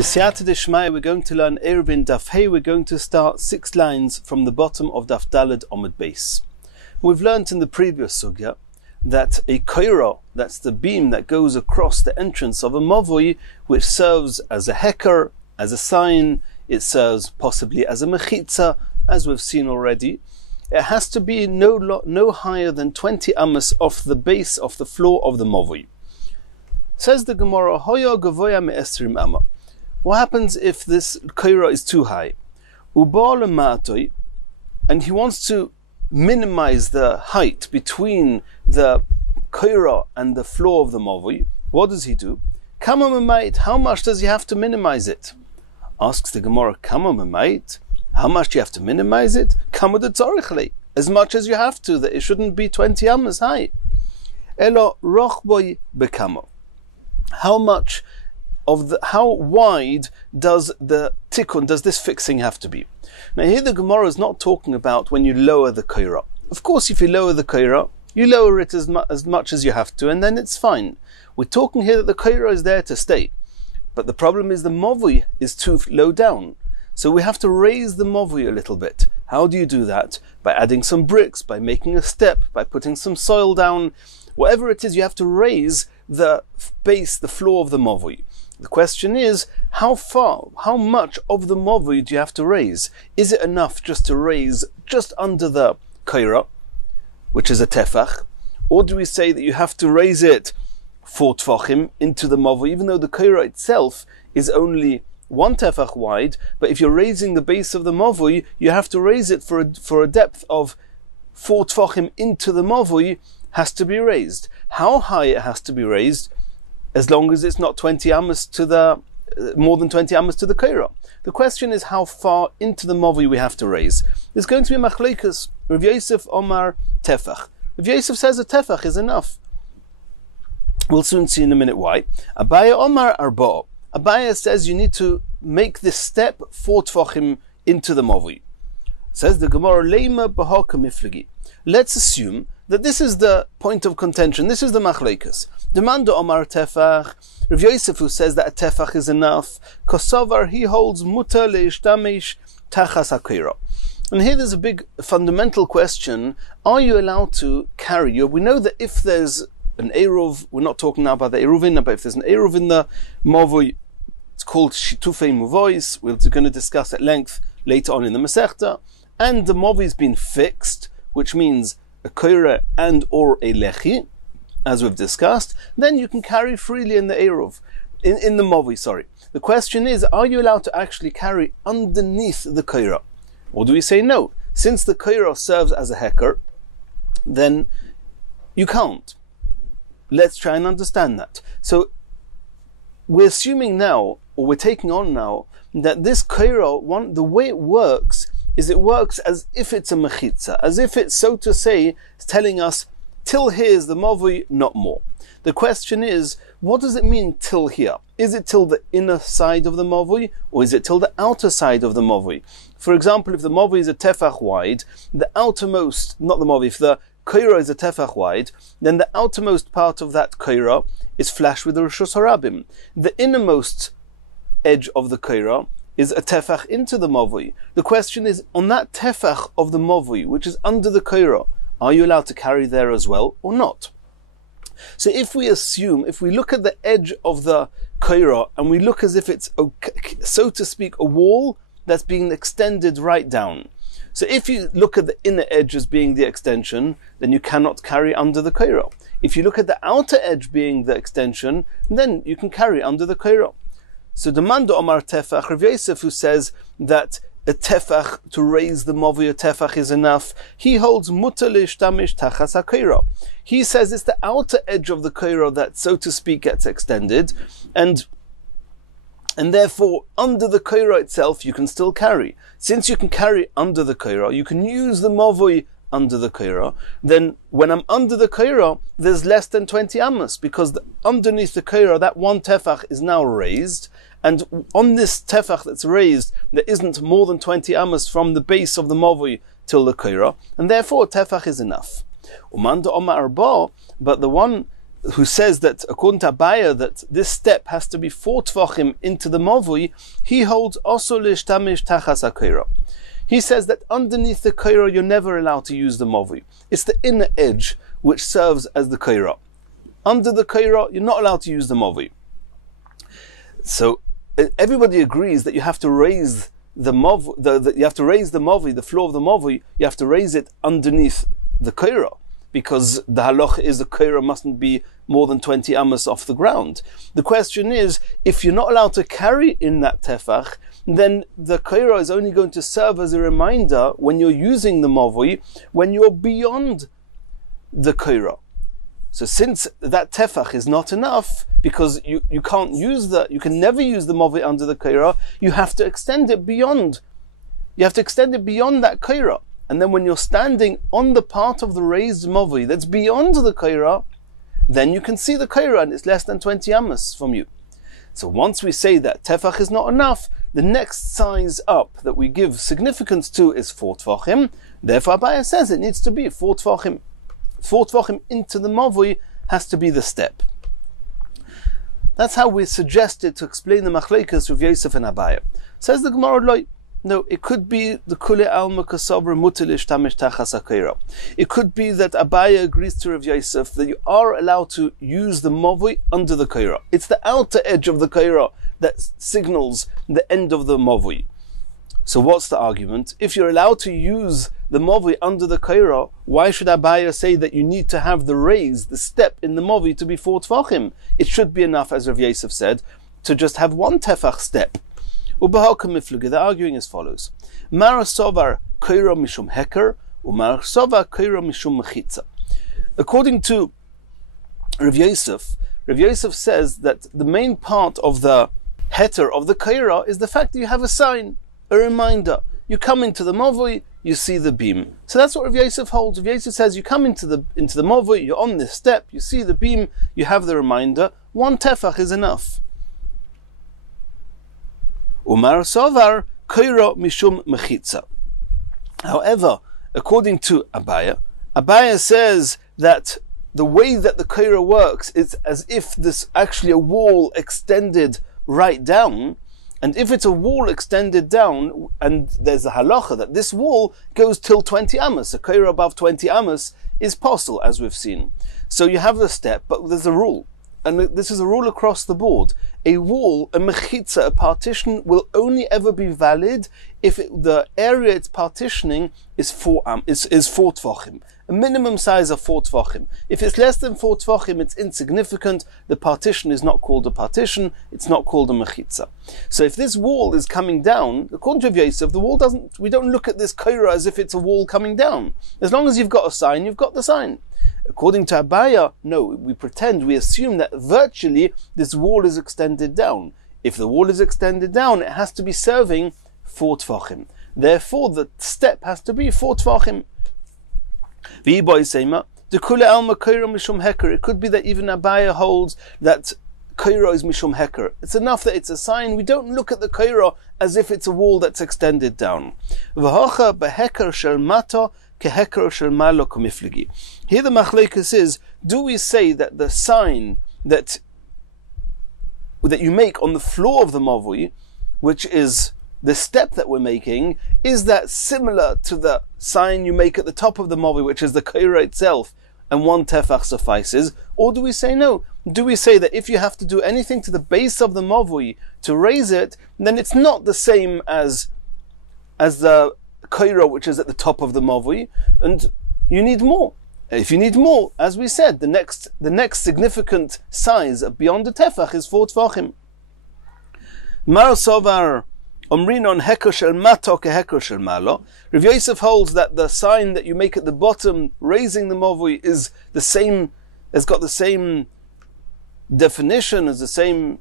B'siyata d'shmaya, we're going to learn Eirovin Daf Hey. We're going to start 6 lines from the bottom of Daf Daled Omid Base. We've learnt in the previous sugya that a koiro, that's the beam that goes across the entrance of a mavoi, which serves as a heker, as a sign, it serves possibly as a mechitza, as we've seen already. It has to be no higher than 20 amas off the base of the floor of the mavoi. Says the Gemara, Hoya gavoya me'esrim amma. What happens if this koiro is too high? Ubal matoi, and he wants to minimize the height between the koiro and the floor of the mavoi. What does he do? Kama memait, how much does he have to minimize it? Asks the Gemara, Kama memait, how much do you have to minimize it? Kama de tzorichle, as much as you have to, that it shouldn't be 20 amas high. Elo rochboi bekamo. How wide does the tikkun, does this fixing have to be? Now here the Gemara is not talking about when you lower the koira. Of course, if you lower the koira, you lower it as much as you have to, and then it's fine. We're talking here that the koira is there to stay. But the problem is the mavui is too low down. So we have to raise the mavui a little bit. How do you do that? By adding some bricks, by making a step, by putting some soil down. Whatever it is, you have to raise the base, the floor of the mavui. The question is, how much of the mavui do you have to raise? Is it enough just to raise just under the koira, which is a tefach? Or do we say that you have to raise it 4 tefachim into the mavui, even though the koira itself is only 1 tefach wide, but if you're raising the base of the mavui, you have to raise it for a depth of 4 tefachim into the mavui has to be raised. How high it has to be raised, as long as it's not 20 amas to the, more than 20 amas to the koira. The question is how far into the mavui we have to raise. There's going to be machleikus. Rav Yosef Omar tefach. Rav Yosef says a tefach is enough. We'll soon see in a minute why. Abaya Omar arba. Abaya says you need to make this step 4 tefachim into the mavui. Says the Gemara, Leima b'haka miflegi. Let's assume that this is the point of contention. This is the machleikus. Demanda Omar tefach. Rav Yosef, who says that a tefach is enough, kosovar, he holds mutar leishtamish tachas hakoira. And here there's a big fundamental question: are you allowed to carry? We know that if there's an eruv, we're not talking now about the Eirovin, but if there's an eruv in the mavoi, it's called shitufei muvois. We're going to discuss at length later on in the Masechta, and the mavoi's been fixed, which means a koira and or a lechi, as we've discussed, then you can carry freely in the eruv, in the mavoi, sorry. The question is, are you allowed to actually carry underneath the koira? Or do we say no? Since the koira serves as a heker, then you can't. Let's try and understand that. So we're assuming now, or we're taking on now, that this koira, the way it works is it works as if it's a mechitza, as if it's, so to say, telling us, till here is the mavui, not more. The question is, what does it mean till here? Is it till the inner side of the mavui, or is it till the outer side of the mavui? For example, if the mavui is a tefach wide, the outermost, not the mavui, if the koira is a tefach wide, then the outermost part of that koira is flashed with the rishus harabim. The innermost edge of the koira is a tefach into the mavui. The question is, on that tefach of the mavui, which is under the koira, are you allowed to carry there as well, or not? So if we assume, if we look at the edge of the koira, and we look as if it's, so to speak, a wall that's being extended right down. So if you look at the inner edge as being the extension, then you cannot carry under the koira. If you look at the outer edge being the extension, then you can carry under the koira. So the Mando Omar tefach, Rav Yosef, who says that a tefach, to raise the mavui, a tefach is enough, he holds mutar leishtamish tachas hakoira. He says it's the outer edge of the koira that, so to speak, gets extended, and therefore under the koira itself you can still carry. Since you can carry under the koira, you can use the mavui under the koira, then when I'm under the koira, there's less than 20 amas, because underneath the koira, that 1 tefach is now raised, and on this tefach that's raised, there isn't more than 20 amas from the base of the mavui till the koira, and therefore tefach is enough. Umanda Omar Arba, but the one who says that according to Abaya that this step has to be 4 tvachim into the mavui, he holds also lishtamish tachas hakoira. He says that underneath the koira you're never allowed to use the mavui. It's the inner edge which serves as the koira. Under the koira you're not allowed to use the mavui. So everybody agrees that you have to raise the mavui, you have to raise the mavui, the floor of the mavui, you have to raise it underneath the koira, because the halacha is the koira mustn't be more than 20 amos off the ground. The question is, if you're not allowed to carry in that tefach, then the koira is only going to serve as a reminder when you're using the mavui, when you're beyond the koira. So since that tefach is not enough, because you can't use you can never use the mavui under the koira, you have to extend it beyond. You have to extend it beyond that koira. And then when you're standing on the part of the raised mavui that's beyond the koira, then you can see the koira and it's less than 20 amos from you. So once we say that tefach is not enough, the next size up that we give significance to is 4 tvachim. Therefore Abaya says it needs to be 4 tvachim. 4 tvachim into the mavui has to be the step. That's how we suggested to explain the machlekes of Yosef and Abaya. Says the Gemara, no, it could be the kule alma kasabra mutilish tamish tachas hakoira. It could be that Abaya agrees to Rav Yosef that you are allowed to use the mavui under the koira. It's the outer edge of the koira that signals the end of the mavui. So what's the argument? If you're allowed to use the mavui under the koira, why should Abaya say that you need to have the raise, the step in the mavui to be 4 tvachim? It should be enough, as Rav Yosef said, to just have 1 tefach step. They're arguing as follows: Mar sovar koira mishum heker, umar sovar koira mishum mechitza. According to Rav Yosef says that the main part of the heter of the koira is the fact that you have a sign, a reminder. You come into the mavui, you see the beam. So that's what Rav Yosef holds. Rav Yosef says you come into the mavui, you're on this step, you see the beam, you have the reminder. 1 tefach is enough. Umar sovar koira mishum mechitza. However, according to Abaya says that the way that the koira works is as if this actually a wall extended right down, and if it's a wall extended down, and there's a halacha that this wall goes till 20 amos, a koira above 20 amos is possible, as we've seen. So you have the step, but there's a rule. And this is a rule across the board. A wall, a mechitza, a partition, will only ever be valid if the area it's partitioning is 4 tvachim. A minimum size of 4 tvachim. If it's less than 4 tvachim, it's insignificant. The partition is not called a partition. It's not called a mechitza. So if this wall is coming down, according to Rav Yosef, we don't look at this koira as if it's a wall coming down. As long as you've got a sign, you've got the sign. According to Abaya, no, we assume that virtually this wall is extended down. If the wall is extended down, it has to be serving 4 tvachim. Therefore, the step has to be 4 tvachim. It could be that even Abaya holds that koira is mishum heker. It's enough that it's a sign. We don't look at the koira as if it's a wall that's extended down. Here the machlekes is, do we say that the sign that you make on the floor of the mavui, which is the step that we're making, is that similar to the sign you make at the top of the mavui, which is the koira itself, and 1 tefach suffices? Or do we say no? Do we say that if you have to do anything to the base of the mavui to raise it, then it's not the same as the koira which is at the top of the mavui, and you need more? If you need more, as we said, the next significant size beyond the tefach is 4 tvachim. Mar sovar omrin on heker shel mato ke heker shel malo. Rav Yosef holds that the sign that you make at the bottom, raising the mavui, is the same, has got the same definition, as the same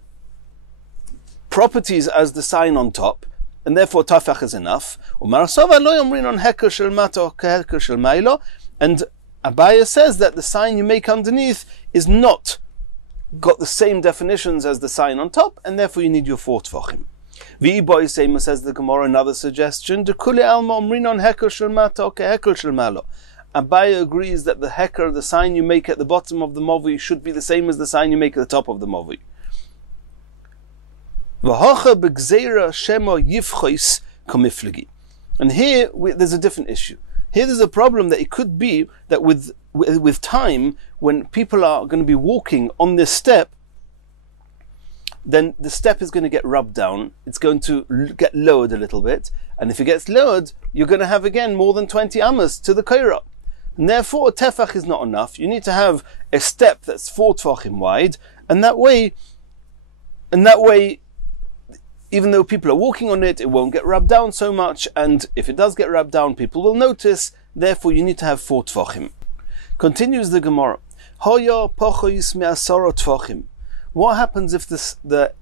properties as the sign on top, and therefore tefach is enough. Umar sovar lo omrin on heker shel mato ke heker shel malo. And Abaya says that the sign you make underneath is not got the same definitions as the sign on top, and therefore you need your 4 tvachim. Says the Gemara, another suggestion. Abaye agrees that the heker, the sign you make at the bottom of the movie, should be the same as the sign you make at the top of the movie. And here there's a different issue. Here there's a problem that it could be that with time, when people are going to be walking on this step, then the step is going to get rubbed down. It's going to get lowered a little bit. And if it gets lowered, you're going to have again more than 20 amas to the kaira. And therefore, a tefach is not enough. You need to have a step that's 4 tefachim wide. And that way, even though people are walking on it, it won't get rubbed down so much. And if it does get rubbed down, people will notice. Therefore, you need to have 4 tefachim. Continues the Gemara. Hoya pochois me'asara tefachim. What happens if the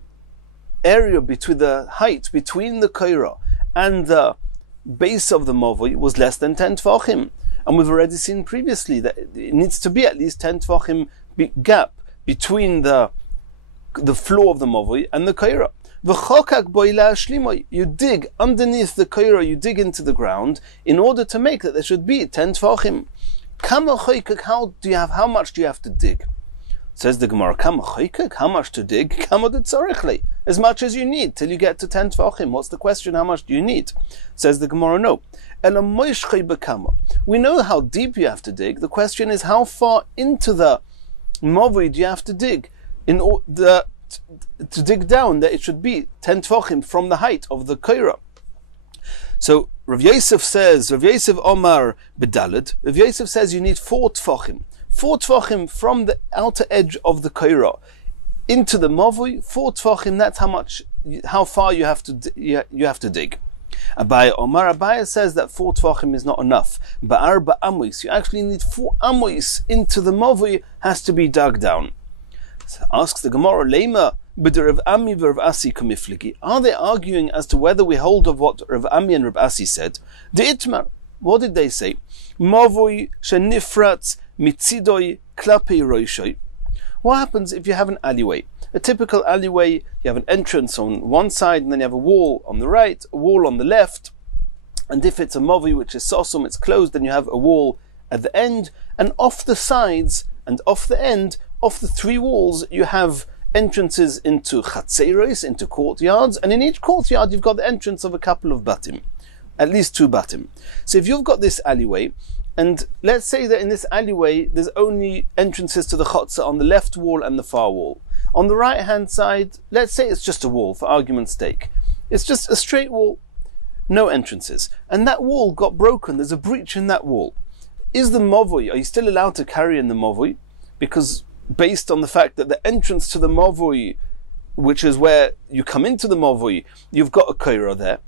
area between the height between the kaira and the base of the mavoi was less than 10 tefachim? And we've already seen previously that it needs to be at least 10 tefachim gap between the floor of the mavoi and the kaira. You dig underneath the kaira, you dig into the ground in order to make that there should be 10 tefachim. How much do you have to dig? Says the Gemara, how much to dig? As much as you need till you get to 10 tefachim. What's the question? How much do you need? Says the Gemara, no. We know how deep you have to dig. The question is, how far into the mavoi do you have to dig in order to dig down that it should be 10 tefachim from the height of the kaira? So Rav Yosef says, Rav Yosef Omar Bedalad, Rav Yosef says you need 4 tefachim. 4 tefachim from the outer edge of the kaira into the mavoi. 4 tefachim. That's how far you have to dig. Abaye Omar, Abaye says that 4 tefachim is not enough. Ba'arba amois, you actually need 4 amois into the mavoi, has to be dug down. So asks the Gemara, Lema b'Rav Ami v'Rav Asi kamifligi. Are they arguing as to whether we hold of what Rav Ami and Rav Asi said? De'itmar, what did they say? Mavoi shenifratz mitzidoi klapi roishoi. What happens if you have an alleyway? A typical alleyway, you have an entrance on one side, and then you have a wall on the right, a wall on the left. And if it's a mavoi which is sosum, it's closed, then you have a wall at the end. And off the sides and off the end, off the 3 walls, you have entrances into chatzeros, into courtyards. And in each courtyard, you've got the entrance of a couple of batim, at least 2 batim. So if you've got this alleyway, and let's say that in this alleyway, there's only entrances to the chutzah on the left wall and the far wall. On the right-hand side, let's say it's just a wall, for argument's sake. It's just a straight wall, no entrances. And that wall got broken, there's a breach in that wall. Is the mavoi, are you still allowed to carry in the mavoi? Because based on the fact that the entrance to the mavoi, which is where you come into the mavoi, you've got a kaira there,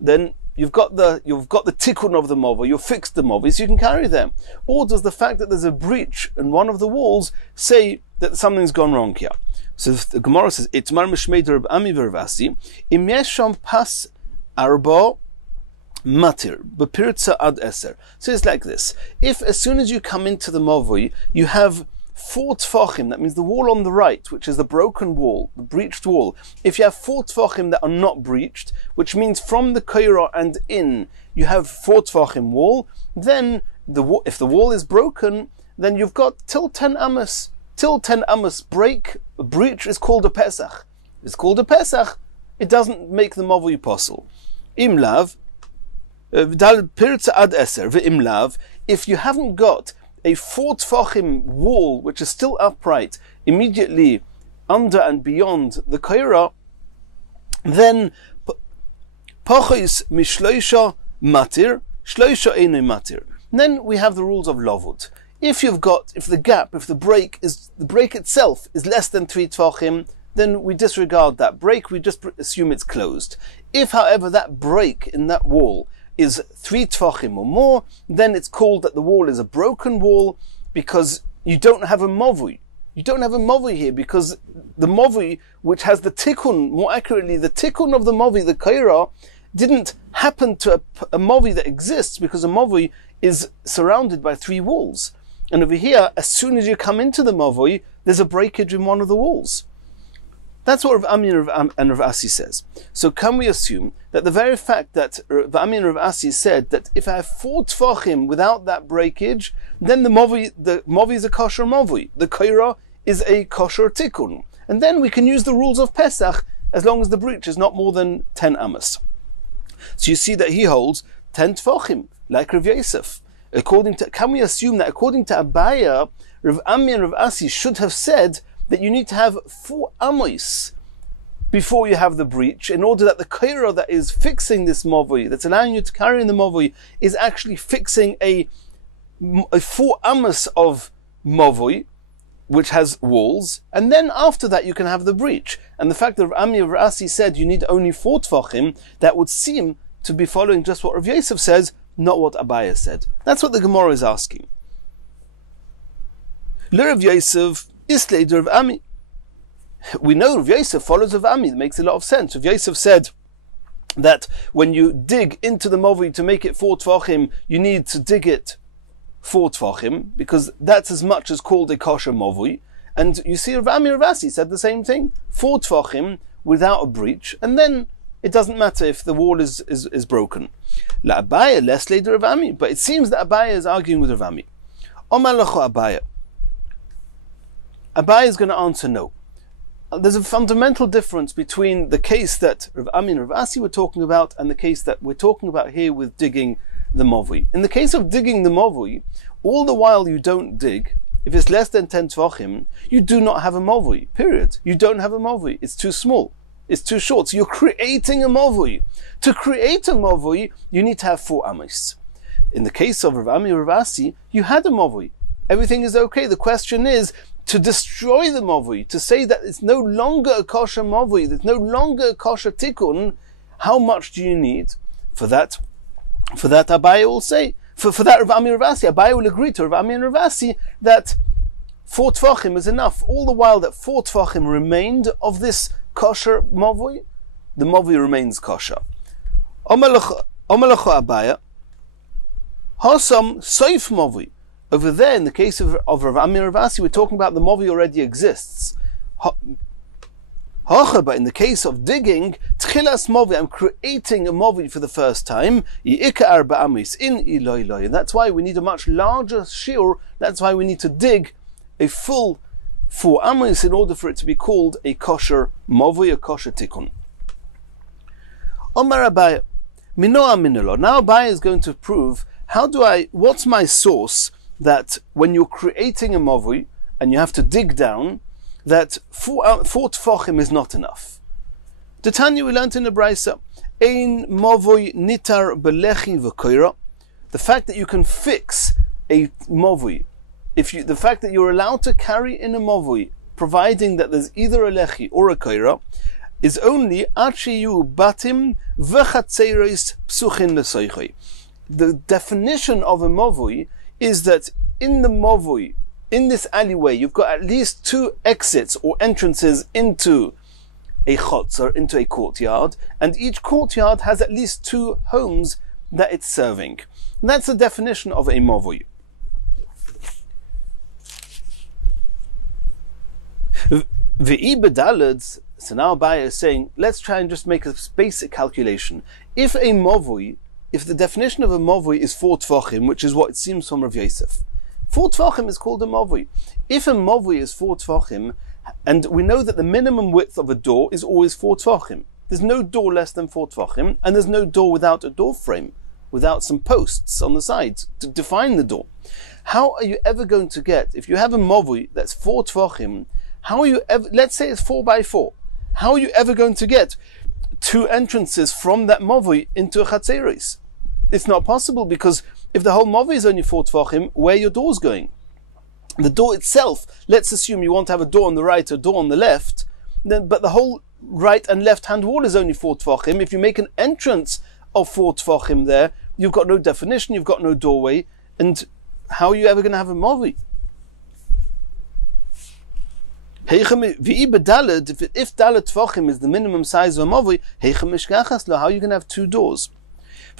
then you've got the tikkun of the mavoi, you've fixed the mavoi, so you can carry them. Or does the fact that there's a breach in one of the walls say that something's gone wrong here? So the Gemara says, Itmar mishmeid Reb Ami v'Reb Asi, im yesham pas arba matir, b'pirtza ad eser. So it's like this. If as soon as you come into the mavoi, you have 4 tefachim, that means the wall on the right, which is the broken wall, the breached wall. If you have 4 tefachim that are not breached, which means from the kaira and in, you have 4 tefachim wall, then if the wall is broken, then you've got till 10 amas. Till 10 amas breach is called a pesach. It's called a pesach. It doesn't make the mavoi apostle. Imlav, pirza ad eser, ve'imlav, if you haven't got a 4 tefachim wall which is still upright immediately under and beyond the kaira, then pachis mishloisha matir, shloisha einay matir. Then we have the rules of lavud. If the break itself is less than 3 tefachim, then we disregard that break, we just assume it's closed. If, however, that break in that wall is 3 tefachim or more, then it's called that the wall is a broken wall, because you don't have a mavoi. You don't have a mavoi here, because the mavoi, which has the tikkun, more accurately, the tikkun of the mavoi, the kaira, didn't happen to a mavoi that exists, because a mavoi is surrounded by 3 walls. And over here, as soon as you come into the mavoi, there's a breakage in one of the walls. That's what Rav Ami and Rav Asi says. So can we assume that the very fact that Rav Ami and Rav Asi said that if I have 4 tfachim without that breakage, then the movi is a kosher movi. The koira is a kosher tikkun. And then we can use the rules of Pesach as long as the breach is not more than 10 amas. So you see that he holds 10 tfachim, like Rav Yosef. Can we assume that according to Abaya, Rav Ami and Rav Asi should have said that you need to have 4 amos before you have the breach, in order that the koira that is fixing this movi, that's allowing you to carry in the movi, is actually fixing a 4 amos of movi, which has walls, and then after that you can have the breach. And the fact that Rav Ami and Rav Asi said you need only 4 tfachim, that would seem to be following just what Rav Yosef says, not what Abaya said. That's what the Gemara is asking. Le Rav Yosef Islay Rav Ami. We know Rav Yosef follows Rav Ami. That makes a lot of sense. Rav Yosef said that when you dig into the movi to make it 4 tfachim, you need to dig it 4 tfachim, because that's as much as called a kosher movi. And you see Rav Ami Rav Asi said the same thing. 4 tfachim without a breach, and then it doesn't matter if the wall is broken. La Abaya less later Rav Ami, but it seems that Abaya is arguing with Rav Ami. Omar lecho Abaya. Abaya is going to answer no. There's a fundamental difference between the case that Rav Ami and Rav Asi were talking about and the case that we're talking about here with digging the movi. In the case of digging the movi, all the while you don't dig, if it's less than 10 tvachim, you do not have a movi, period. You don't have a movi. It's too small. It's too short. So you're creating a movi. To create a movi, you need to have 4 amos. In the case of Rav Ami and Rav Asi, you had a movi. Everything is okay. The question is, to destroy the movi, to say that it's no longer a kosher movi, there's no longer a kosher tikkun, how much do you need? For that Abaya will say, for that Rav Ami Rav Asi, Abaya will agree to Rav Ami and Rav Asi that 4 tvachim is enough. All the while that 4 tvachim remained of this kosher movi, the movi remains kosher. Omalacha Abaya, Hasam Soif movi. Over there, in the case of Rav Ami Rav Asi, we're talking about the movi already exists. But in the case of digging, tchilas movi, I'm creating a movi for the first time. And that's why we need a much larger shiur. That's why we need to dig a full 4 amos in order for it to be called a kosher movi, a kosher tikkun. Omar Abaya, minoa minolo. Now Abaya is going to prove what's my source that when you're creating a movi and you have to dig down, that 4 tfachim is not enough. The Tanya we learned in the Brisa, ein movi nitar belechi v'koira. The fact that you can fix a movi, the fact that you're allowed to carry in a movi, providing that there's either a lechi or a koira, is only achiyu batim v'chatzeres psuchin lesoichoi. The definition of a movi is that in the movi, in this alleyway, you've got at least 2 exits or entrances into a chotz, or into a courtyard, and each courtyard has at least 2 homes that it's serving. And that's the definition of a movi. V'i bedalad, so now Abaya is saying, let's try and just make a basic calculation. If the definition of a movi is 4 tvachim, which is what it seems from Rav Yosef, 4 tvachim is called a movi. If a movi is 4 tvachim, and we know that the minimum width of a door is always 4 tvachim. There's no door less than 4 tvachim, and there's no door without a door frame, without some posts on the sides to define the door. How are you ever going to get, if you have a movi that's 4 tvachim, how are you ever, let's say it's 4 by 4, how are you ever going to get 2 entrances from that movi into a chatzeres? It's not possible, because if the whole movi is only 4 tvachim, where are your doors going? The door itself, let's assume you want to have a door on the right, a door on the left, but the whole right and left hand wall is only 4 tvachim. If you make an entrance of 4 tvachim there, you've got no definition, you've got no doorway, and how are you ever going to have a movi? If dalet tvachim is the minimum size of a movi, how are you going to have 2 doors?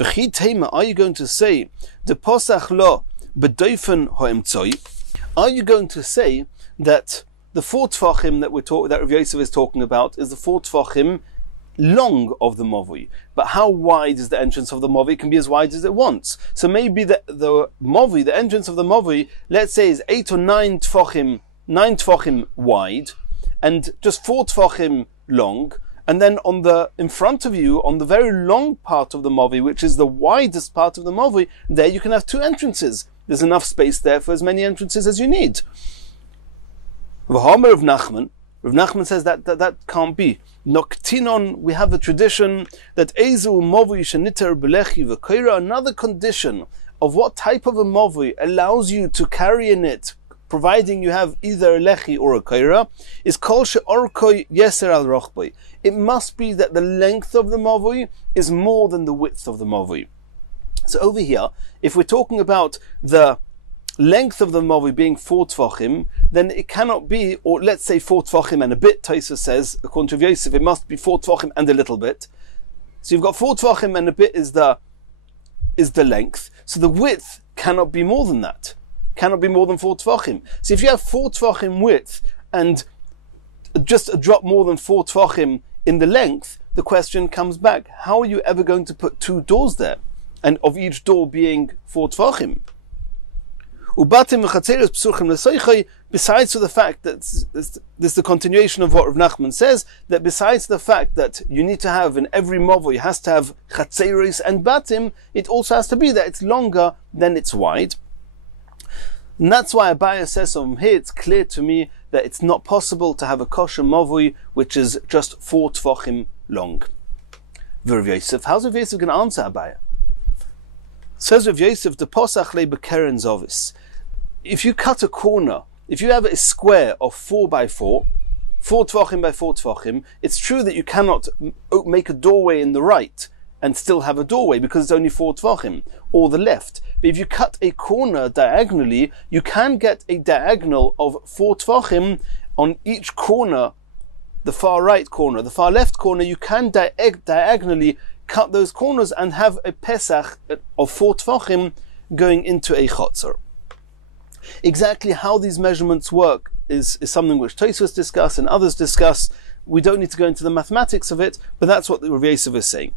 Are you going to say the posach lo bedoifen hoemtzoi? Are you going to say that the 4 tfachim that Rav Yosef is talking about is the 4 tfachim long of the Mavui. But how wide is the entrance of the Mavui? It can be as wide as it wants. So maybe the Mavui, the entrance of the Mavui, let's say is 8 or 9 tfachim wide, and just 4 tfachim long. And then in front of you, on the very long part of the Mavui, which is the widest part of the Mavui, there you can have 2 entrances. There's enough space there for as many entrances as you need. V'homer of Nachman, Rav Nachman says that can't be. Noktinon, we have a tradition that Ezu Mavui Sheniter Belechi V'Koira, another condition of what type of a Mavui allows you to carry in it, providing you have either a lechi or a koira, is kol she'orkoi yeser al rochboi. It must be that the length of the mavui is more than the width of the mavui. So over here, if we're talking about the length of the mavui being 4 tfachim, then it cannot be, or let's say 4 tfachim and a bit. Taisa says, according to Rav Yosef, it must be 4 tfachim and a little bit. So you've got 4 tfachim and a bit is the length. So the width cannot be more than that. Cannot be more than 4 tfachim. So if you have 4 tfachim width and just a drop more than 4 tfachim in the length, the question comes back: how are you ever going to put 2 doors there, and of each door being 4 tfachim? Besides the fact that this is the continuation of what Rav Nachman says, that besides the fact that you need to have in every mavui has to have chatzeros and batim, it also has to be that it's longer than it's wide. And that's why Abaya says from here, it's clear to me that it's not possible to have a kosher mavui which is just 4 tfachim long. Rav Yosef, how's Rav Yosef going to answer Abaya? Says Rav Yosef, the posach le bekeren zovis. If you cut a corner, if you have a square of 4 by 4, 4 tfachim by 4 tfachim, it's true that you cannot make a doorway in the right and still have a doorway because it's only 4 tfachim, or the left. But if you cut a corner diagonally, you can get a diagonal of 4 tfachim on each corner, the far right corner, the far left corner. You can diagonally cut those corners and have a pesach of 4 tfachim going into a chotzer. Exactly how these measurements work is something which Tosfos discuss and others discuss. We don't need to go into the mathematics of it, but that's what the Rav Yosef is saying.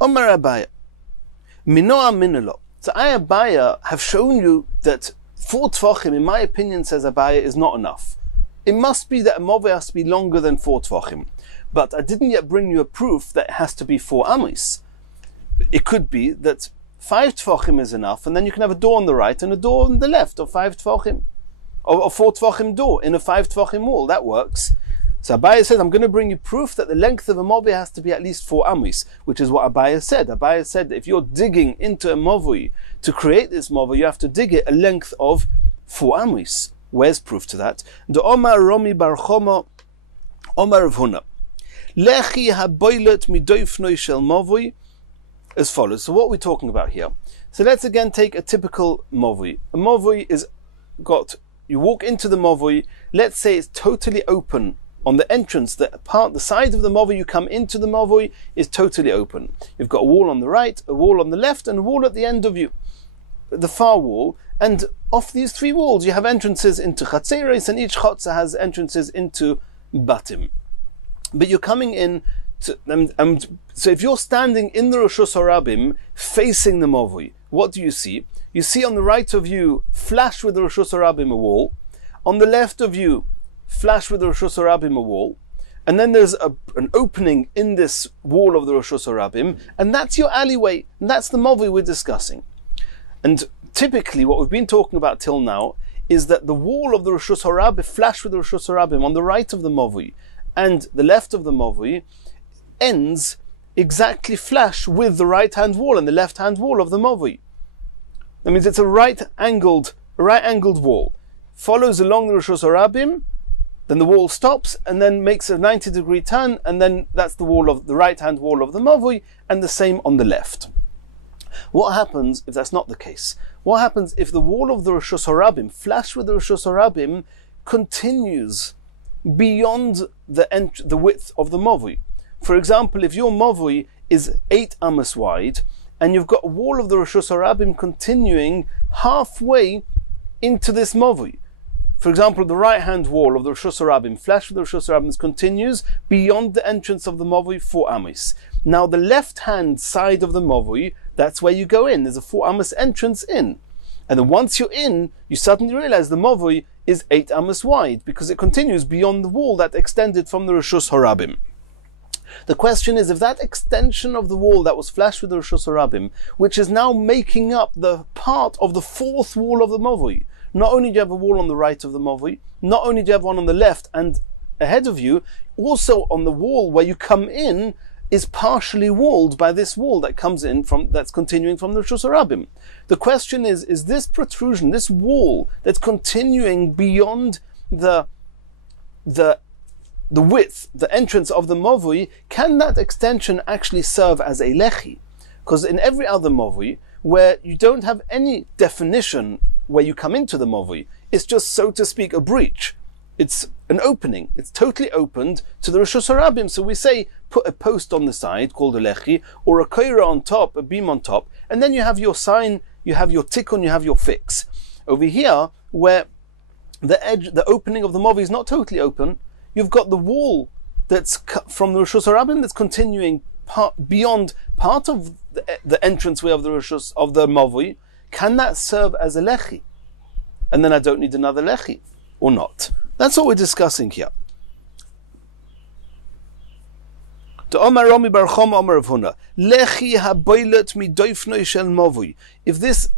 Omar Abaya, Minoa Minelo. So I, Abaya, have shown you that 4 tfachim, in my opinion, says Abaya, is not enough. It must be that a mavui has to be longer than 4 tfachim. But I didn't yet bring you a proof that it has to be 4 amis. It could be that 5 tfachim is enough, and then you can have a door on the right and a door on the left, or 5 tfachim, or a 4 tfachim door in a 5 tfachim wall. That works. So Abaya says, I'm going to bring you proof that the length of a mavui has to be at least 4 amis, which is what Abaya said. Abaya said that if you're digging into a mavui to create this mavui, you have to dig it a length of 4 amis. Where's proof to that? The Omar Romi Bar Choma, Omar Rav Huna. Lechi haboilet midoifnoi shel mavui, as follows. So what we're talking about here. So let's again take a typical mavui. A mavui is you walk into the mavui, let's say it's totally open on the entrance, the side of the mavui you come into the mavui is totally open. You've got a wall on the right, a wall on the left, and a wall at the end of you, the far wall. And off these 3 walls you have entrances into chatzeros, and each chatzah has entrances into batim. But you're coming in so if you're standing in the Rosh Hashanah facing the mavui, what do you see? You see on the right of you, flash with the Rosh Hashanah a wall. On the left of you, flash with the Rosh Hashanah a wall. And then there's an opening in this wall of the Rosh Hashanah, and that's your alleyway. And that's the mavui we're discussing. And typically what we've been talking about till now is that the wall of the Rosh Hashanah flash with the Rosh Hashanah on the right of the mavui and the left of the mavui ends exactly flash with the right-hand wall and the left-hand wall of the mavui. That means it's a right-angled wall. Follows along the Rosh Hashanah, then the wall stops and then makes a 90-degree turn, and then that's the right-hand wall of the mavui, and the same on the left. What happens if that's not the case? What happens if the wall of the Rosh Hashanah, flash with the Rosh Hashanah, continues beyond the width of the mavui? For example, if your mavui is 8 amas wide, and you've got a wall of the Rosh Hashanah continuing halfway into this mavui, for example, the right-hand wall of the Rishus Harabim, flash of the Rishus Harabim, continues beyond the entrance of the Mavui 4 Amos. Now the left-hand side of the Mavui, that's where you go in. There's a 4 Amos entrance in. And then once you're in, you suddenly realize the Mavui is 8 Amos wide, because it continues beyond the wall that extended from the Rishus Harabim. The question is, if that extension of the wall that was flashed with the Rishus Harabim, which is now making up the part of the 4th wall of the Mavui, not only do you have a wall on the right of the Mavui, not only do you have one on the left and ahead of you, also on the wall where you come in is partially walled by this wall that comes in from, that's continuing from the Rishus Harabim. The question is this protrusion, this wall that's continuing beyond the width, the entrance of the Mavui, can that extension actually serve as a lechi? Because in every other Mavui, where you don't have any definition where you come into the Mavui, it's just, so to speak, a breach. It's an opening. It's totally opened to the Rishus Harabim. So we say, put a post on the side called a lechi, or a koira on top, a beam on top, and then you have your sign, you have your tikkun, you have your fix. Over here, where the edge, the opening of the Mavui is not totally open, you've got the wall that's from the Rishus Harabim that's continuing beyond part of the entranceway of the Rishus of the Mavui. Can that serve as a lechi? And then I don't need another lechi, or not? That's what we're discussing here. If this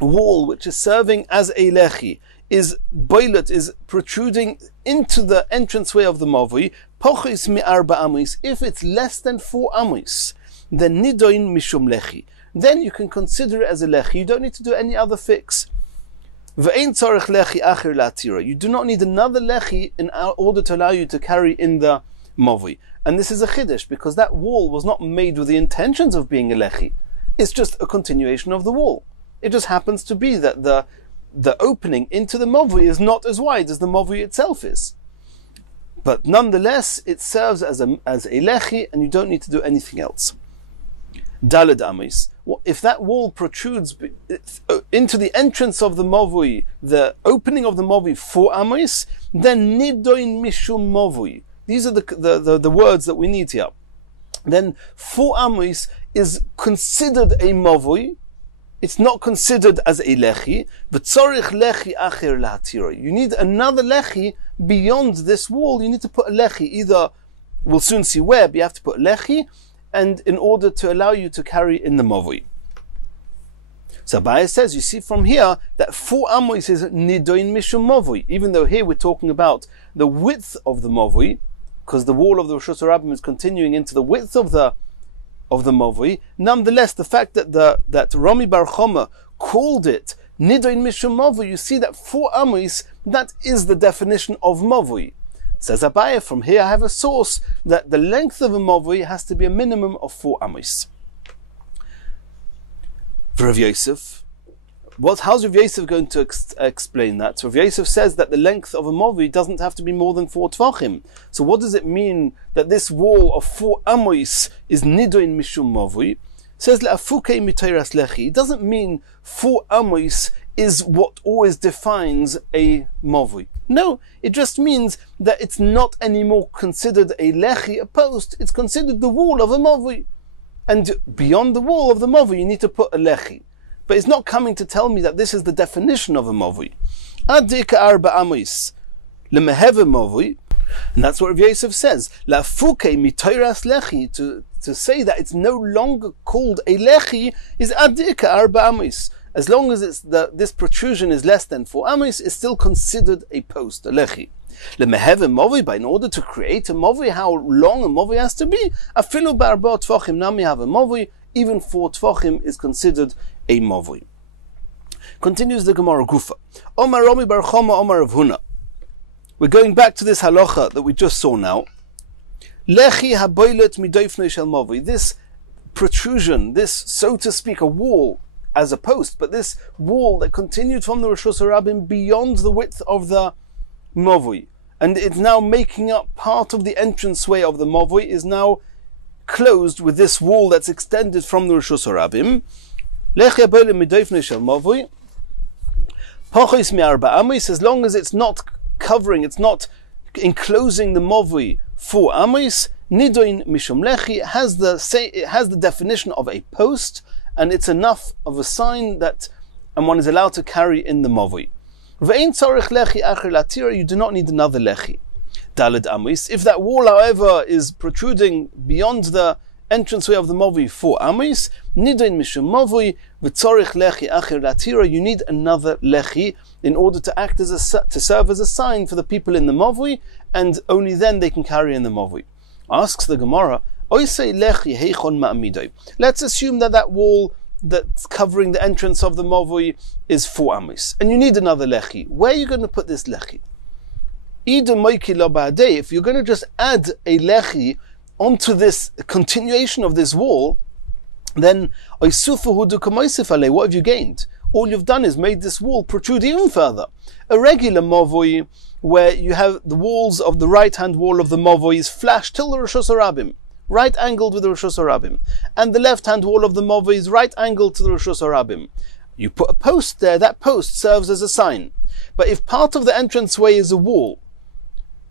wall, which is serving as a lechi, is boilet, is protruding into the entranceway of the Mavui, pochis mi arba amos, if it's less than 4 amos, then nidoin mishum lechi. Then you can consider it as a lechi. You don't need to do any other fix. Ve'ein tzarech lechi acher la'atira. You do not need another lechi in order to allow you to carry in the Mavui. And this is a chiddush, because that wall was not made with the intentions of being a lechi. It's just a continuation of the wall. It just happens to be that the opening into the Mavui is not as wide as the Mavui itself is. But nonetheless, it serves as a lechi, and you don't need to do anything else. Daled Amos. If that wall protrudes into the entrance of the Mavui, the opening of the Mavui 4 Amos, then nidoin mishum Mavui. These are the words that we need here. Then 4 Amos is considered a Mavui. It's not considered as a lechi. V'tzorich lechi acher la'atira. You need another lechi beyond this wall. You need to put a lechi. Either, we'll soon see where, but you have to put a lechi, and in order to allow you to carry in the Mavui. So Abaye says, you see from here that 4 amos is nidoin mishum Mavui, even though here we're talking about the width of the Mavui, because the wall of the Rishus Harabim is continuing into the width of the Mavui. Nonetheless, the fact that Rami Bar Choma called it nidoin mishum Mavui, you see that 4 amos, that is the definition of Mavui. Says Abaye, from here I have a source that the length of a Mavui has to be a minimum of 4 amos. For Rav Yosef, how's Rav Yosef going to explain that? So Rav Yosef says that the length of a Mavui doesn't have to be more than 4 tvachim. So what does it mean that this wall of 4 amos is nidoin mishum Mavui? Says le'afukei mitayras lechi. It doesn't mean 4 amos is what always defines a Mavui. No, it just means that it's not anymore considered a lechi, a post. It's considered the wall of a Mavui. And beyond the wall of the Mavui, you need to put a lechi. But it's not coming to tell me that this is the definition of a Mavui. Adika arba amos lemeheve Mavui. And that's what Rav Yosef says. La'afukei mitayras lechi. To say that it's no longer called a lechi is adika arba amos. As long as this protrusion is less than 4 amos, it's still considered a post, a lechi. Lemeheve Mavui, but in order to create a Mavui, how long a Mavui has to be, afilu b'arba tvachim nami have a Mavui, even 4 tvachim is considered a Mavui. Continues the Gemara Gufa. Omar Rami Bar Choma Omar Rav Huna. We're going back to this halacha that we just saw now. Lechi haboilet midoifnei shel Mavui. This protrusion, this, so to speak, a wall as a post, but this wall that continued from the Rishus Harabim beyond the width of the Mavui, and it's now making up part of the entranceway of the Mavui, is now closed with this wall that's extended from the Rishus Harabim. Lechi haboilet midoifnei shel Mavui. Pachos mi'arba amos, as long as it's not covering, it's not enclosing the movui 4 amos, nidoin mishum lechi, it has the definition of a post, and it's enough of a sign that one is allowed to carry in the movui. Ve'ein tzarich lechi acher latira, you do not need another lechi. Daled amos, if that wall, however, is protruding beyond the entranceway of the movui 4 amos, nidoin mishum movui v'tzarich lechi acher latira, you need another lechi in order to act as to serve as a sign for the people in the movui, and only then they can carry in the movui. Asks the Gemara, Oisei lechi heichon ma'amidoi. Let's assume that wall that's covering the entrance of the movui is 4 amos, and you need another lechi. Where are you going to put this lechi? If you're going to just add a lechi onto this continuation of this wall, then what have you gained? All you've done is made this wall protrude even further. A regular movui, where you have the walls of the right-hand wall of the movui is flashed till the Rosh Hashanah, right-angled with the Rosh Hashanah, and the left-hand wall of the movui is right-angled to the Rosh Hashanah. You put a post there, that post serves as a sign. But if part of the entranceway is a wall,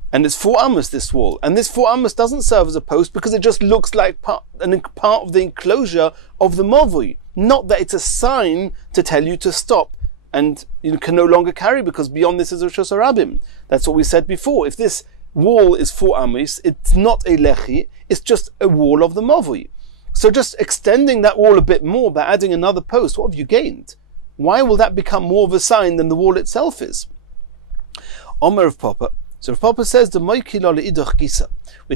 and it's 4 amos, this wall, and this 4 amos doesn't serve as a post because it just looks like part of the enclosure of the movui, not that it's a sign to tell you to stop and you can no longer carry because beyond this is Rosh Hashanah. That's what we said before. If this wall is 4 amos, it's not a lechi, it's just a wall of the movui. So just extending that wall a bit more by adding another post, what have you gained? Why will that become more of a sign than the wall itself is? Omer of Papa. So Rav Papa says, we're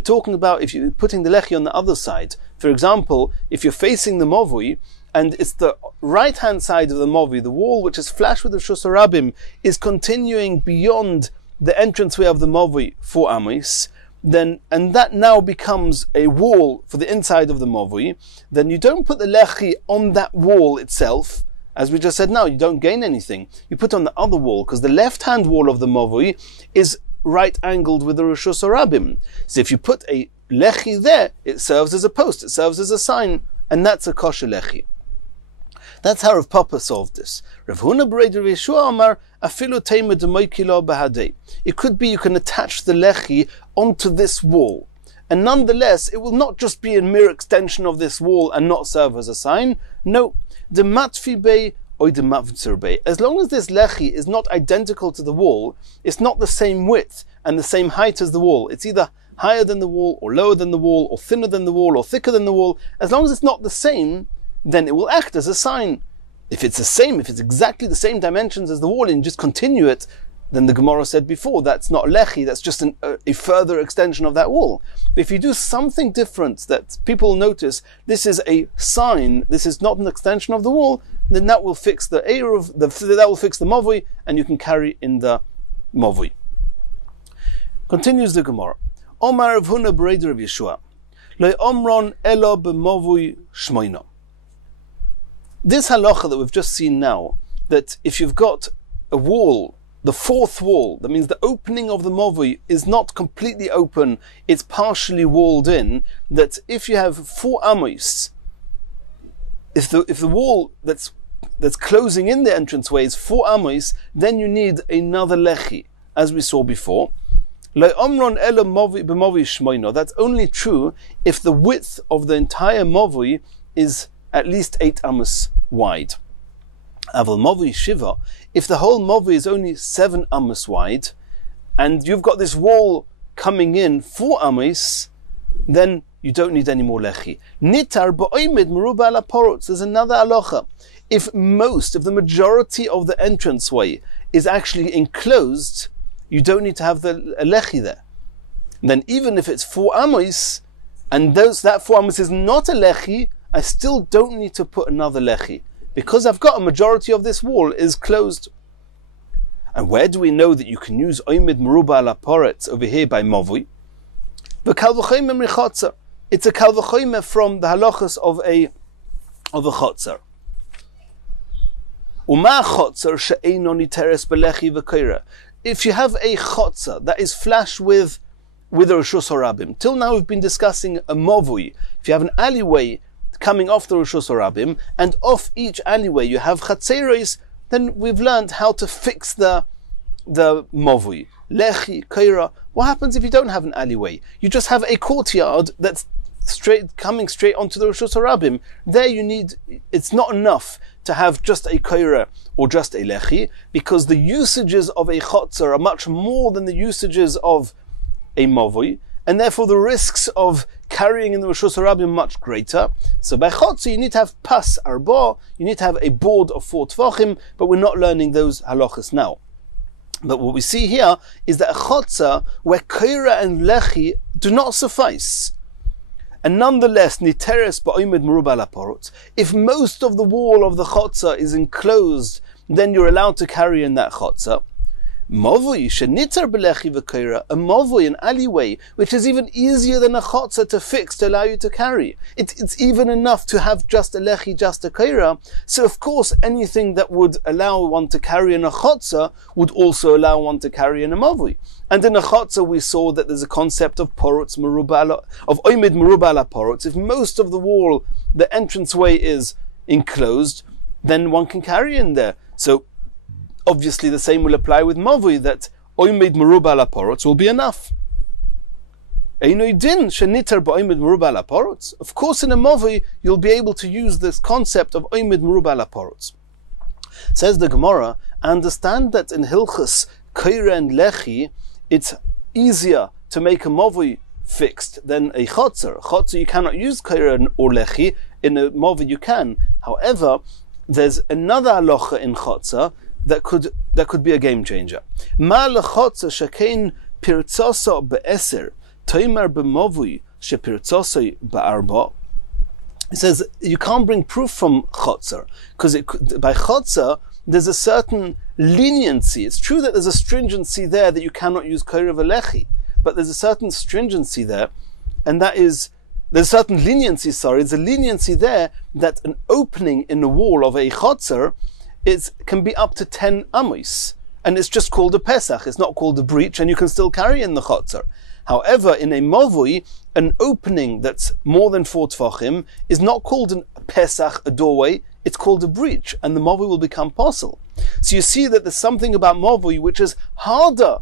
talking about if you're putting the lechi on the other side. For example, if you're facing the movui, and it's the right-hand side of the movui, the wall which is flashed with the Rosh Hashanah is continuing beyond the entranceway of the movui 4 amos, and that now becomes a wall for the inside of the movui, then you don't put the lechi on that wall itself. As we just said now, you don't gain anything. You put on the other wall, because the left-hand wall of the movui is right-angled with the Rosh Hashanah. So if you put a lechi there, it serves as a post, it serves as a sign, and that's a kosher lechi. That's how Rav Papa solved this. Rav Huna b'rei Rav Yeshua Amar, afilu teima d'moikilo b'hadei. It could be you can attach the lechi onto this wall, and nonetheless, it will not just be a mere extension of this wall and not serve as a sign. No, the matfi bei or the mavtzur bei. As long as this lechi is not identical to the wall, it's not the same width and the same height as the wall. It's either higher than the wall, or lower than the wall, or thinner than the wall, or thicker than the wall. As long as it's not the same, then it will act as a sign. If it's the same, if it's exactly the same dimensions as the wall and just continue it, then the Gemara said before, that's not lechi, that's just a further extension of that wall. But if you do something different that people notice, this is a sign, this is not an extension of the wall, then that will fix the that will fix the movui, and you can carry in the movui. Continues the Gemara. Omar Rav Huna b'rei Rav Yeshua, lo omron elo b'movui shmoino. This halacha that we've just seen now, that if you've got a wall, the 4th wall, that means the opening of the movui is not completely open, it's partially walled in, that if you have 4 amos, if the wall that's closing in the entranceway is 4 amos, then you need another lechi, as we saw before. That's only true if the width of the entire movui is at least 8 amos wide. Aval movui shiva, if the whole movui is only 7 amos wide, and you've got this wall coming in 4 amos, then you don't need any more lechi. Nitar ba'oimid meruba ala porot. There's another halacha. If the majority of the entranceway is actually enclosed, you don't need to have the lechi there. And then even if it's 4 amos, and that 4 amos is not a lechi, I still don't need to put another lechi, because I've got a majority of this wall is closed. And where do we know that you can use oimid meruba ala poretz over here by movui? It's a kal v'chomer from the halachas of a chotzer. Uma chotzer she'eino niteres belechi v'koira. If you have a chotzer that is flashed with a Rosh Hashanah, till now we've been discussing a movui. If you have an alleyway coming off the Rosh Hashanah, and off each alleyway you have chatzeros then we've learned how to fix the mavui. Lechi, kaira. What happens if you don't have an alleyway? You just have a courtyard that's coming straight onto the Rishus Harabim. There it's not enough to have just a kaira or just a lechi, because the usages of a chotzer are much more than the usages of a mavui, and therefore the risks of carrying in the Rishus Harabim are much greater. So by chotzer you need to have pas arba, you need to have a board of 4 tvachim, but we're not learning those halachas now. But what we see here is that a chotzer where kaira and lechi do not suffice, and nonetheless niteres ba'omed merubah laporot, if most of the wall of the chotzer is enclosed, then you're allowed to carry in that chotzer. Mavui sheniter belechi v'kaira, a mavui, an alleyway, which is even easier than a chotzer to fix to allow you to carry. It's even enough to have just a lechi, just a kaira. So of course anything that would allow one to carry in a chotzer would also allow one to carry in a mavui. And in a chotzer we saw that there's a concept of porotz merubah, of oimid merubah porotz. If most of the wall, the entranceway is enclosed, then one can carry in there. So obviously the same will apply with mavui, that oimid merubah porotz will be enough. Of course in a mavui you'll be able to use this concept of oimid merubah porotz. Says the Gemara, understand that in Hilchus kaira and lechi, it's easier to make a mavui fixed than a chotzer. A chotzer you cannot use kaira or lechi, in a mavui you can. However, there's another halacha in chotzer that could be a game changer. Ma lechotzer shekein pirtzoso be'eser toimer b'mavui shepirtzoso ba'arba. It says you can't bring proof from chotzer, because by chotzer there's a certain leniency. It's true that there's a stringency there that you cannot use kaira v'lechi, but there's a certain stringency there, and that is, there's a certain leniency, there's a leniency there that an opening in the wall of a chotzer can be up to 10 amos, and it's just called a pesach, it's not called a breach, and you can still carry in the chotzer. However, in a mavui, an opening that's more than 4 tvachim is not called a pesach, a doorway, it's called a breach, and the mavui will become possible. So you see that there's something about mavui which is harder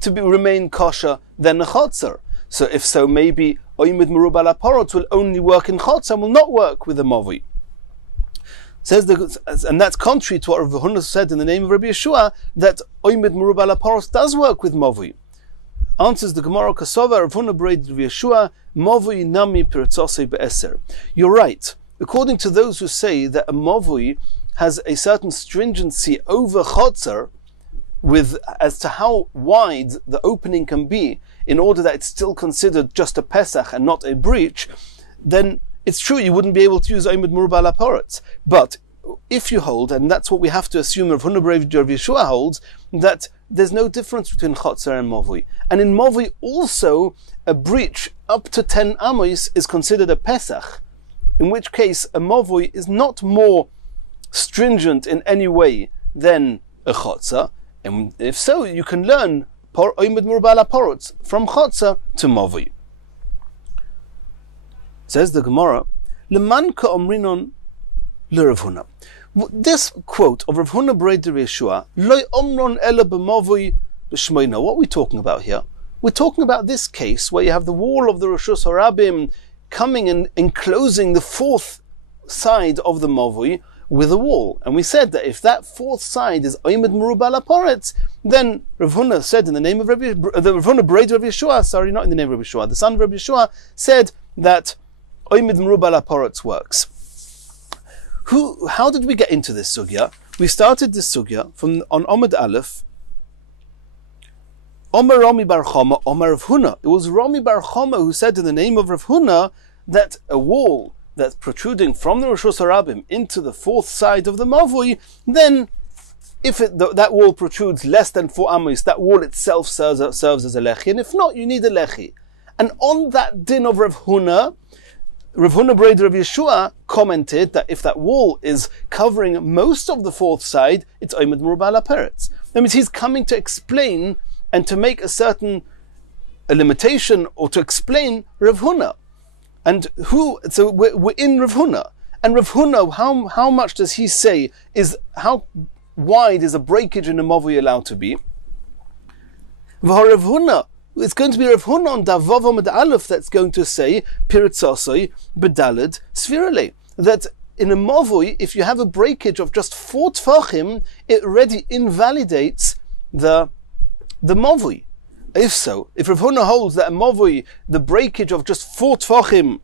to remain kosher than a chotzer. So if so, maybe oimid merubah laporot will only work in chotzer and will not work with a mavui. And that's contrary to what Rav Huna said in the name of Rabbi Yeshua, that oimid merubah laporot does work with mavui. Answers the Gemara Kasova, Rav Huna braid Rabbi Yeshua, mavui nami pirtzosei be'eser. You're right. According to those who say that a mavui has a certain stringency over chotzer, as to how wide the opening can be, in order that it's still considered just a pesach and not a breach, then it's true you wouldn't be able to use oimid merubah laporot. But if you hold, and that's what we have to assume Rav Huna Rav Yeshua holds, that there's no difference between chotzer and mavui. And in mavui also, a breach up to 10 amos is considered a pesach, in which case a mavui is not more stringent in any way than a chotzer. And if so, you can learn oimid merubah laporot from chotzer to mavui. Says the Gemara, Leman ka'omrinon l'Rav Huna. This quote of Rav Huna braid Rabbi Yeshua, Lo omron ela b'mavui b'shmoina. What are we talking about here? We're talking about this case where you have the wall of the Rishus Harabim coming and enclosing the 4th side of the mavui with a wall. And we said that if that 4th side is oimid merubah laporot, then Rav Huna said in the name of Rav Huna braid Rabbi Yeshua, not in the name of Rabbi Yeshua, the son of Rabbi Yeshua, said that oimid merubah laporot works. How did we get into this sugya? We started this sugya on Omid Aleph. Omer Rami bar Chama, Omer Rav Huna. It was Rami bar Chama who said in the name of Rav Huna that a wall that's protruding from the Rishus Harabim into the 4th side of the mavui, then if that wall protrudes less than 4 amos, that wall itself serves as a lechi, and if not, you need a lechi. And on that din of Rav Huna braid Rav Yeshua commented that if that wall is covering most of the 4th side, it's oimid merubah laporot. That means he's coming to explain and to make a limitation, or to explain Rav Huna. And so we're in Rav Huna. And Rav Huna, how much does he say is, how wide is a breakage in a mavui allowed to be? V'harav Huna, it's going to be Rav Huna on Davav Amud Aleph that's going to say Piritzasoi Bedaled Svirale, that in a mavui, if you have a breakage of just 4 tfachim, it already invalidates the mavui. If so, if Rav Huna holds that a mavui, the breakage of just 4 tfachim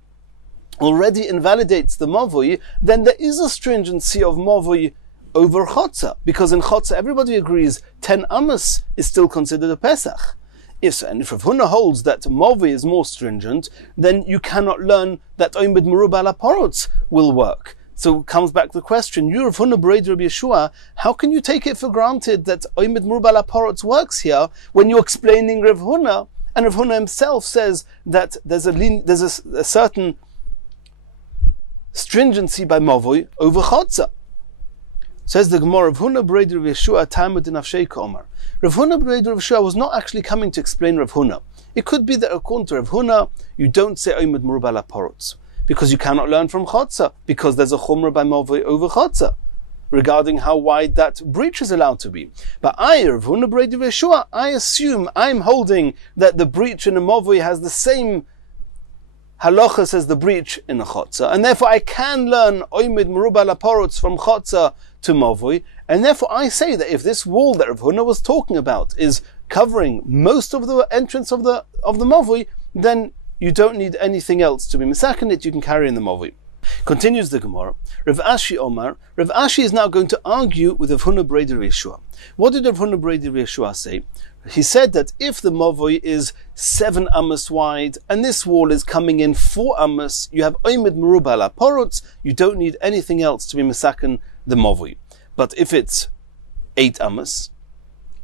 already invalidates the mavui, then there is a stringency of mavui over chotza, because in chotza everybody agrees 10 amos is still considered a Pesach. If so, and if Rav Huna holds that mavui is more stringent, then you cannot learn that oimid merubah ala parotz will work. So comes back the question, you Rav Huna b'rei Rabbi Yeshua, how can you take it for granted that oimid merubah ala parotz works here when you're explaining Rav Huna, and Rav Huna himself says that there's a certain stringency by mavui over chotza. Says the Gemara, Rav Huna b'rei Rabbi Yeshua tamud nafshei k'omar. Rav Huna b'rei Rabbi Yeshua was not actually coming to explain Rav Huna. It could be that according to Rav Huna, you don't say oimid merubah ala parotz, because you cannot learn from chotza, because there's a chumrah by mavui over chotza, regarding how wide that breach is allowed to be. But I, Rav Huna b'rei Rabbi Yeshua, I assume I'm holding that the breach in a mavui has the same halachas as the breach in a chotza, and therefore I can learn oimid merubah ala parotz from chotza to mavui, and therefore I say that if this wall that Rav Huna was talking about is covering most of the entrance of the mavui, then you don't need anything else to be misaken it, you can carry in the mavui. Continues the Gemara, Rav Ashi Omar, Rav Ashi is now going to argue with Rav Huna b'rei Rabbi Yeshua. What did Rav Huna b'rei Rabbi Yeshua say? He said that if the mavui is 7 amos wide, and this wall is coming in 4 amos, you have oimid merubah ala parotz, you don't need anything else to be misaken the mavui. But if it's 8 amos,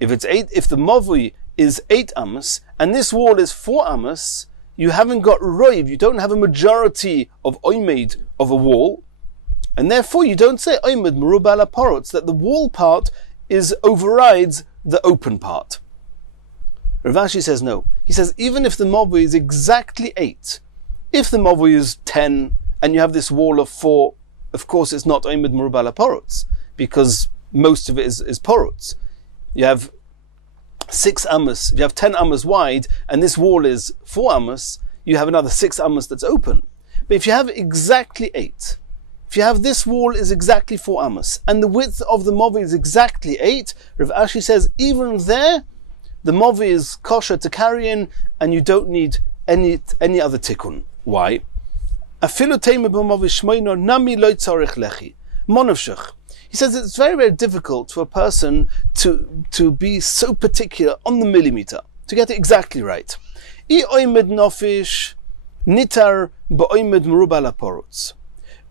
if the mavui is 8 amos, and this wall is 4 amos, you haven't got roiv, you don't have a majority of oimid of a wall, and therefore you don't say oimid merubah ala parotz, that the wall part overrides the open part. Rav Ashi says no. He says even if the mavui is exactly 8, if the mavui is 10 and you have this wall of 4, of course it's not oimid merubah ala parotz, because most of it is parotz. You have 6 amos, if you have 10 amos wide and this wall is 4 amos, you have another 6 amos that's open. But if you have exactly 8, if you have this wall is exactly 4 amos and the width of the mavui is exactly 8, Rav Ashi says even there the mavui is kosher to carry in and you don't need any other tikkun. Why? He says it's very, very difficult for a person to be so particular on the millimeter, to get it exactly right. I oimid nofish nitar ba'oimid merubah ala parotz.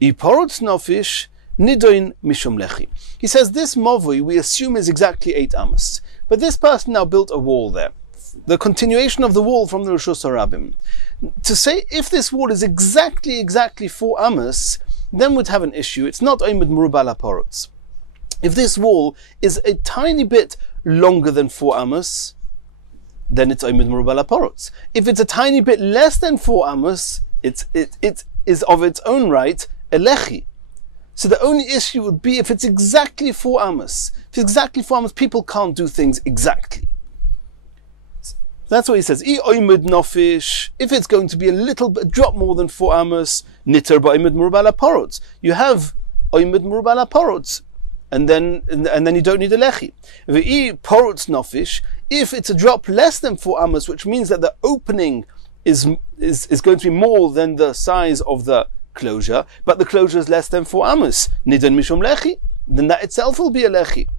I parotz nofish nidoin mishum lechi. He says this mavui we assume is exactly 8 amos, but this person now built a wall there, the continuation of the wall from the Rishus HaRabim. To say if this wall is exactly 4 amos, then we'd have an issue. It's not oimid merubah ala parotz. If this wall is a tiny bit longer than 4 amos, then it's oimid merubah ala parotz. If it's a tiny bit less than 4 amos, it is of its own right a lechi. So the only issue would be if it's exactly 4 amos. If it's exactly 4 amos, people can't do things exactly. That's what he says. I oimid nofish. If it's going to be a little bit, drop more than 4 amos, nitter ba'oimid merubah ala parotz. You have oimid merubah ala parotz, and then you don't need a lechi. V'i parotz nofish. If it's a drop less than 4 amos, which means that the opening is going to be more than the size of the closure, but the closure is less than 4 amos, nidan mishum lechi, then that itself will be a lechi.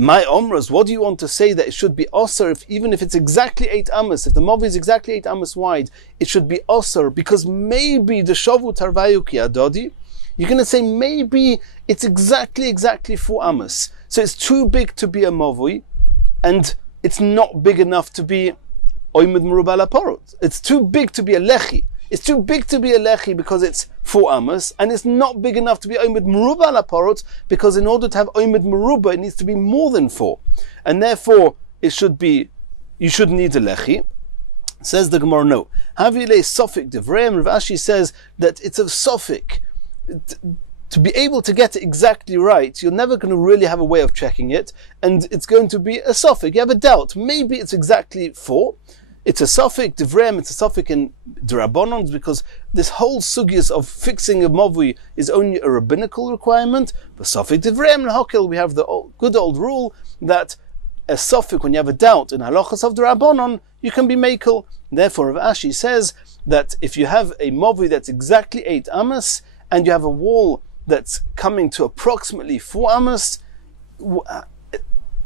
My omras, what do you want to say that it should be osir even if it's exactly 8 amos, if the mavui is exactly 8 amos wide, it should be osir because maybe the shavu tarvayu ki adodi. You're going to say maybe it's exactly 4 amos, so it's too big to be a mavui, and it's not big enough to be oimid merubah ala parotz. It's too big to be a lechi. It's too big to be a lechi because it's 4 amos, and it's not big enough to be oimid merubah ala parotz because in order to have oimid merubah, it needs to be more than 4, and therefore you should need a lechi. Says the Gemara, no. Havile sofik devreim. Rav Ashi says that it's a sofik. to be able to get it exactly right, you're never going to really have a way of checking it, and it's going to be a suffix. You have a doubt. Maybe it's exactly 4. It's a suffix, divrem, it's a suffix in Drabanons, because this whole sugyas of fixing a mavui is only a rabbinical requirement. But suffix divrem l'hokel, we have the good old rule that a suffix, when you have a doubt in halachas of Drabanon, you can be mekel. Therefore, Rav Ashi says that if you have a mavui that's exactly 8 amas, and you have a wall that's coming to approximately 4 amas,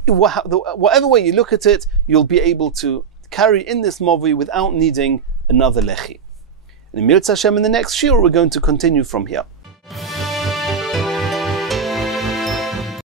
whatever way you look at it, you'll be able to carry in this mavui without needing another lechi. And in Mirz Hashem, in the next shiur, we're going to continue from here.